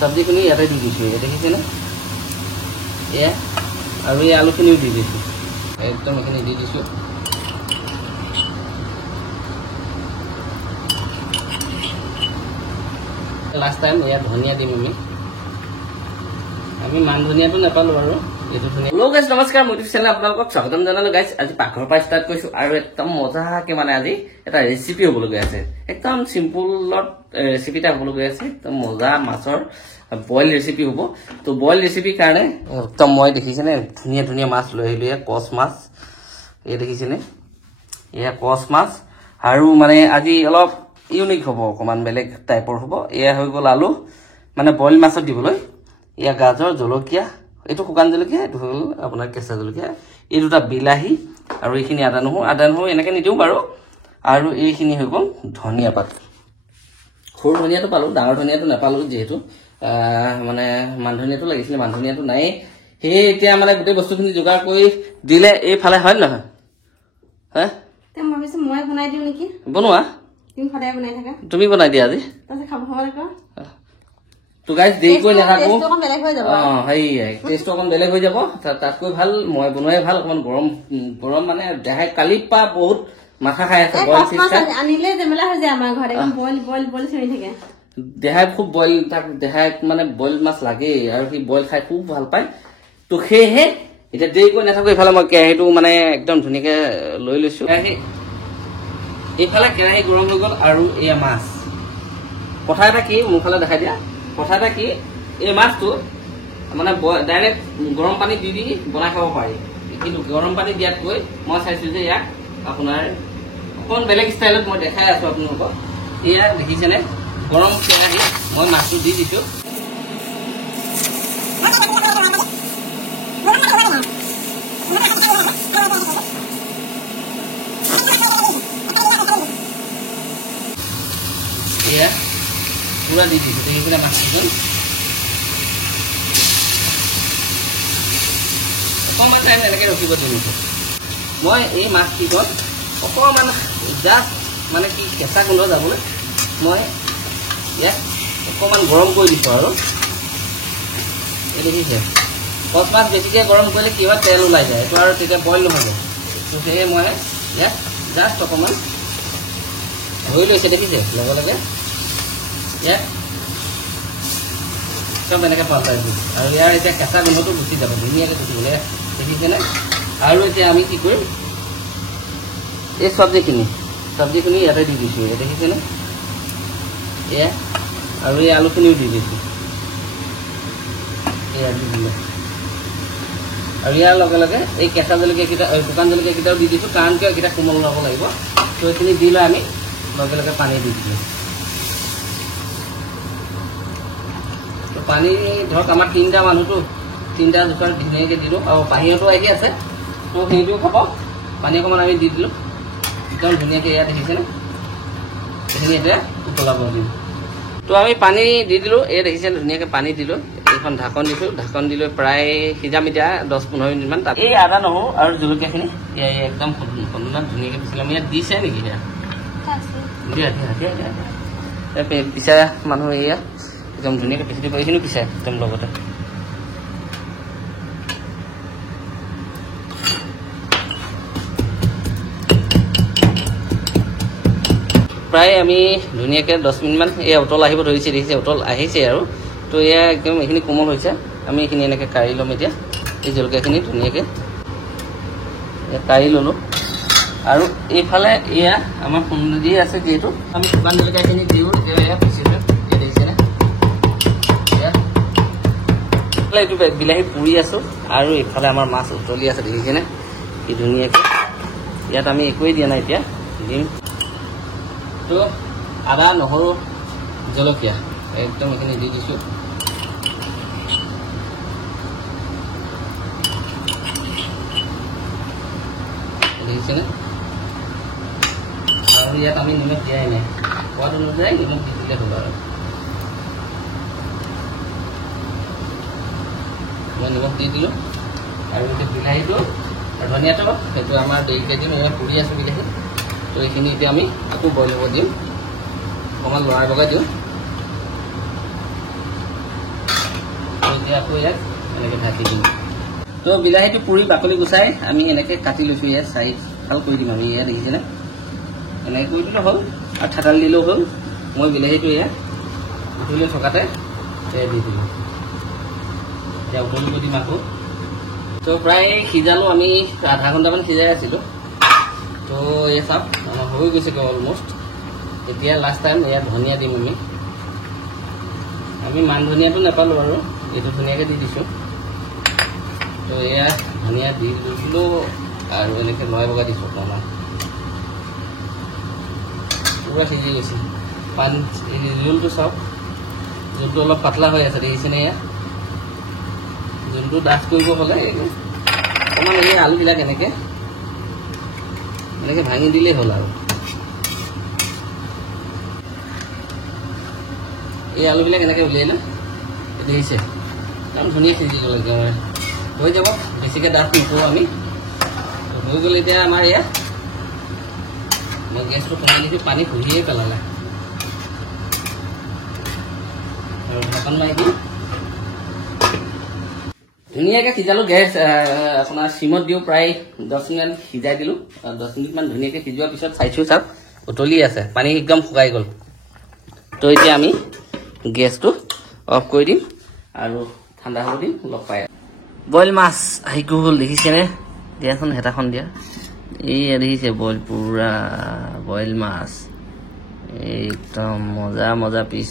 চব্জিখিনি ইয়াতে দি দিছোঁ দেখিছেনে এয়া আৰু এই আলুখিনিও দি দিছোঁ একদম এইখিনি দি দিছোঁ লাষ্ট টাইম ইয়াত ধনিয়া দিম আমি মান ধনিয়াটো নাপালোঁ আৰু এইটো ধনিয়া হেল্ল' গাইজ নমস্কাৰ মোৰ ইউটিউব চেনেল আপোনালোকক স্বাগতম জনালোঁ গাইজ আজি পাকঘৰৰ পৰা ষ্টাৰ্ট কৰিছোঁ আৰু একদম মজাকৈ মানে আজি এটা ৰেচিপি হ'বলগীয়া আছে একদম চিম্পুলত ৰেচিপি এটা হ'বলগীয়া আছে একদম মজা মাছৰ বইল ৰেচিপি হ'ব তো বইল ৰেচিপিৰ কাৰণে একদম মই দেখিছেনে ধুনীয়া ধুনীয়া মাছ লৈ আহিলোঁ এয়া কচ মাছ এই দেখিছেনে এয়া কচ মাছ আৰু মানে আজি অলপ ইউনিক হ'ব অকণমান বেলেগ টাইপৰ হ'ব এয়া হৈ গ'ল আলু মানে বইল মাছত দিবলৈ এয়া গাজৰ জলকীয়া এইটো শুকান জলকীয়া এইটো হ'ল আপোনাৰ কেঁচা জলকীয়া এই দুটা বিলাহী আৰু এইখিনি আদা নহৰু এনেকৈ নিদিওঁ বাৰু আৰু এইখিনি হৈ গ'ল ধনিয়া পাত সৰু ধনিয়াটো পালোঁ ডাঙৰ ধনিয়াটো নাপালোঁ যিহেতু মানে মান ধনিয়াটো লাগিছিলে মান ধনিয়াটো নাই সেয়ে এতিয়া মানে গোটেই বস্তুখিনি যোগাৰ কৰি দিলে এইফালে হয় নহয় হা মই বনাই দিওঁ নেকি বনোৱা তুমি বনাই দিয়া আজি তো গাইজ দেৰি কৰি নাথাকো টেষ্টটো অকণ বেলেগ হৈ যাব তাতকৈ ভাল মই বনোৱাই ভাল অকণমান গৰম গৰম মানে দেহাই কালিৰ পৰা বহুত মাথা খাই আছে বইল দেহাই খুব বইল তাক দেহাই মানে বইল মাছ লাগেই আৰু সি বইল খাই খুব ভাল পায় তো সেয়েহে এতিয়া দেৰি কৰি নাথাকো এইফালে মই কেৰাহীটো মানে একদম ধুনীয়াকৈ লৈ লৈছোঁ এইফালে কেৰাহী গৰম হৈ গ'ল আৰু এয়া মাছ কথা এটা কি মোৰ ফালে দেখাই দিয়া কথা এটা কি এই মাছটো মানে ডাইৰেক্ট গৰম পানী দি বনাই খাব পাৰি কিন্তু গৰম পানী দিয়াতকৈ মই চাইছোঁ যে ইয়াক আপোনাৰ অকণ বেলেগ ষ্টাইলত মই দেখাই আছোঁ আপোনালোকক এয়া দেখিছেনে গৰম কেৰাহী মই মাছটো দি দিছোঁ এয়া পুৰা দি দিছোঁ দেখিছিলে মাছটো অকণমান টাইম এনেকৈ ৰখিব দিছোঁ মই এই মাছকেইকণ অকণমান জাষ্ট মানে কি কেঁচা গোন্ধ যাবলৈ মই ইয়াক অকণমান গৰম কৰি দিছোঁ আৰু এই দেখিছে কচ মাছ বেছিকৈ গৰম কৰিলে কি হয় তেল ওলাই যায় এইটো আৰু তেতিয়া বইল নহ'ব তো সেয়ে মই ইয়াক জাষ্ট অকণমান ধৰি লৈছে দেখিছে লগে লগে ইয়াত চব এনেকৈ পাল্টাই দিওঁ আৰু ইয়াৰ এতিয়া কেঁচা গোন্ধটো গুচি যাব ধুনীয়াকৈ গুচিবলৈ দেখিছেনে আৰু এতিয়া আমি কি কৰিম এই চব্জিখিনি ইয়াতে দি দিছোঁ এয়া দেখিছেনে এয়া আৰু এই আলুখিনিও দি দিছোঁ এয়া দি দিলোঁ আৰু ইয়াৰ লগে লগে এই কেঁচা জলকীয়াকেইটা শুকান জলকীয়াকেইটাও দি দিছোঁ কাৰণ কিয় এইকেইটা কোমল ওলাব লাগিব তো এইখিনি দি লৈ আমি লগে লগে পানী দি দিলোঁ পানী ধৰক আমাৰ তিনিটা মানুহটো তিনিটা জোখাৰ ধুনীয়াকৈ দিলোঁ আৰু বাহিৰতো আহি আছে তো সেইটোও খাব পানী অকণমান আমি দি দিলোঁ একদম ধুনীয়াকৈ ইয়াত দেখিছেনে এইখিনি এতিয়া উতলাব দিম তো আমি পানী দি দিলোঁ এই দেখিছেনে ধুনীয়াকৈ পানী দিলোঁ এইখন ঢাকন দিছোঁ ঢাকন দি লৈ প্ৰায় সিজাম এতিয়া 10-15 মিনিটমান তাত এই আদা নহৰু আৰু জলকীয়াখিনি একদম খুন্দনাত ধুনীয়াকৈ পিচিলোঁ আমি ইয়াত দিছে নেকি সেয়া দিয়া পিছা মানুহ এয়া একদম ধুনীয়াকৈ পিচি দিব এইখিনিও পিচাই একদম লগতে প্ৰায় আমি ধুনীয়াকৈ 10 মিনিটমান এয়া উতল আহিব ধৰিছে দেখিছে উতল আহিছে আৰু তো এয়া একদম এইখিনি কোমল হৈছে আমি এইখিনি এনেকৈ কাঢ়ি ল'ম এতিয়া এই জলকীয়াখিনি ধুনীয়াকৈ কাঢ়ি ল'লোঁ আৰু এইফালে এয়া আমাৰ সুন্দৰী আছে যিহেতু আমি শুকান জলকীয়াখিনি দিওঁ এতিয়া এয়া পিচিছোঁ দেখিছেনে এইটো বিলাহী পুৰি আছোঁ আৰু এইফালে আমাৰ মাছ উতলি আছে দেখিছেনে কি ধুনীয়াকৈ ইয়াত আমি একোৱেই দিয়া নাই এতিয়া দিম তো আদা নহৰু জলকীয়া একদম এইখিনি দি দিছোঁ দেখিছেনে আৰু ইয়াত আমি নিমখ দিয়াই নাই সোৱাদ অনুযায়ী নিমখ দি দিলে হ'ল আৰু মই নিমখ দি দিলোঁ আৰু এতিয়া বিলাহীটো আৰু ধনিয়াটো সেইটো আমাৰ দেৰিকৈ দিম মই পুৰি আছোঁ বিলাহী তো এইখিনি এতিয়া আমি আকৌ বইল হ'ব দিম অকণমান লৰাই বগাই দিওঁ এতিয়া আকৌ ইয়াক এনেকৈ ঢাকি দিম তো বিলাহীটো পুৰি বাকলি গুচাই আমি এনেকৈ কাটি লৈছোঁ ইয়াত চাৰি ভাল কৰি দিম আমি ইয়াত দেখিছেনে এনেকৈ কৰি দিলেও হ'ল আৰু ঠাটাল দিলেও হ'ল মই বিলাহীটো ইয়াত উতলি থকাতে দি দিলোঁ এতিয়া উতলি কৰি দিম আকৌ তো প্ৰায় সিজালোঁ আমি আধা ঘণ্টামান সিজাই আছিলোঁ তো এয়া চাওক আমাৰ হৈ গৈছেগৈ অলমষ্ট এতিয়া লাষ্ট টাইম ইয়াত ধনিয়া দিম আমি মান ধনিয়াটো নাপালোঁ আৰু এইটো ধুনীয়াকৈ দি দিছোঁ তো এয়া ধনিয়া দি দিছিলোঁ আৰু এনেকৈ লৰাই বগাই দিছোঁ অকণমান পুৰা সিজি গৈছে পানী জোলটো চাওক জোলটো অলপ পাতলা হৈ আছে দেখিছেনে এয়া জোলটো ডাঠ কৰিব হ'লে অকণমান এই আলুবিলাক এনেকৈ ভাঙি দিলেই হ'ল আৰু এই আলুবিলাক এনেকৈ উলিয়াই ল'ম দেখিছে একদম ধুনীয়া সিজি গ'ল একেবাৰে হৈ যাব বেছিকৈ ডাঠ নকৰোঁ আমি হৈ গ'ল এতিয়া আমাৰ ইয়াত মই গেছটো কমাই দিছোঁ পানী শুহিয়ে পেলালে আৰু ঢাকন মাৰি দিম ধুনীয়াকৈ সিজালোঁ গেছ আপোনাৰ চিমত দিওঁ প্ৰায় 10 মিনিট সিজাই দিলোঁ 10 মিনিটমান ধুনীয়াকৈ সিজোৱাৰ পিছত চাইছোঁ চাওক উতলি আছে পানী একদম শুকাই গ'ল তো এতিয়া আমি গেছটো অফ কৰি দিম আৰু ঠাণ্ডা হ'ব দিম লগ পাই বইল মাছ আহি গ'ল দেখিছেনে দিয়াচোন হেতাখন দিয়া এই দেখিছে বইল পুৰা বইল মাছ একদম মজা মজা পিচ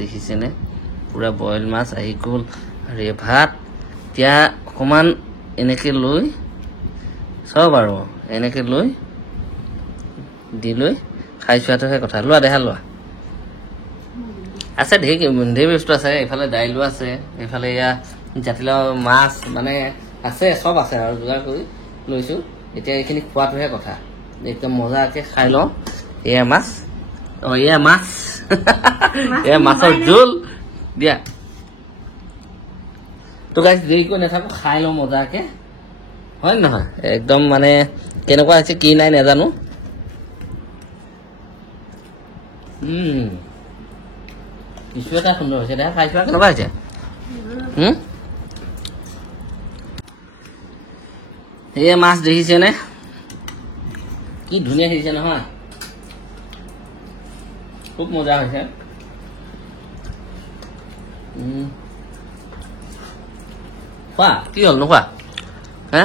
দেখিছেনে পুৰা বইল মাছ আহি গ'ল আৰু ভাত এতিয়া অকণমান এনেকৈ লৈ চব আৰু এনেকৈ লৈ দি লৈ খাই চোৱাটোহে কথা লোৱা দেখা লোৱা আছে ঢেৰ বস্তু আছে এইফালে দাইলো আছে এইফালে এয়া জাতিলাও মাছ মানে আছে চব আছে আৰু যোগাৰ কৰি লৈছোঁ এতিয়া এইখিনি খোৱাটোহে কথা একদম মজাকৈ খাই লওঁ এয়া মাছ এয়া মাছ এয়া মাছৰ জোল দিয়া তো গাইছ দেৰিকৈ নাথাকোঁ খাই লওঁ মজাকৈ হয় নহয় একদম মানে কেনেকুৱা হৈছে কি নাই নাজানো কিছু এটা সুন্দৰ হৈছে দেখা খাই চোৱা কেনেকুৱা হৈছে এয়া মাছ দেখিছেনে কি ধুনীয়া সিজিছে নহয় খুব মজা হৈছে খোৱা কি হ'ল নোখোৱা হে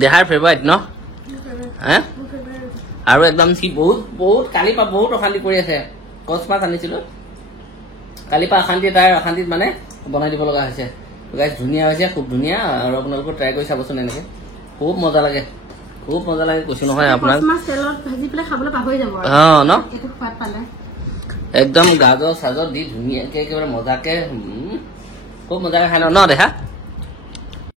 দেহাৰ ফেভাৰিট ন হে আৰু একদম সি বহুত কালিৰ পৰা বহুত অশান্তি কৰি আছে কচ মাছ আনিছিলোঁ কালিৰ পৰা অশান্তিত মানে বনাই দিব লগা হৈছে গাইছ ধুনীয়া হৈছে খুব ধুনীয়া আৰু আপোনালোকে ট্ৰাই কৰি চাবচোন এনেকৈ খুব মজা লাগে কৈছোঁ নহয় আপোনাক অঁ ন একদম গাজৰ চাজৰ দি ধুনীয়াকৈ একেবাৰে মজাকৈ খুব মজাকৈ খাই লওঁ ন দেখা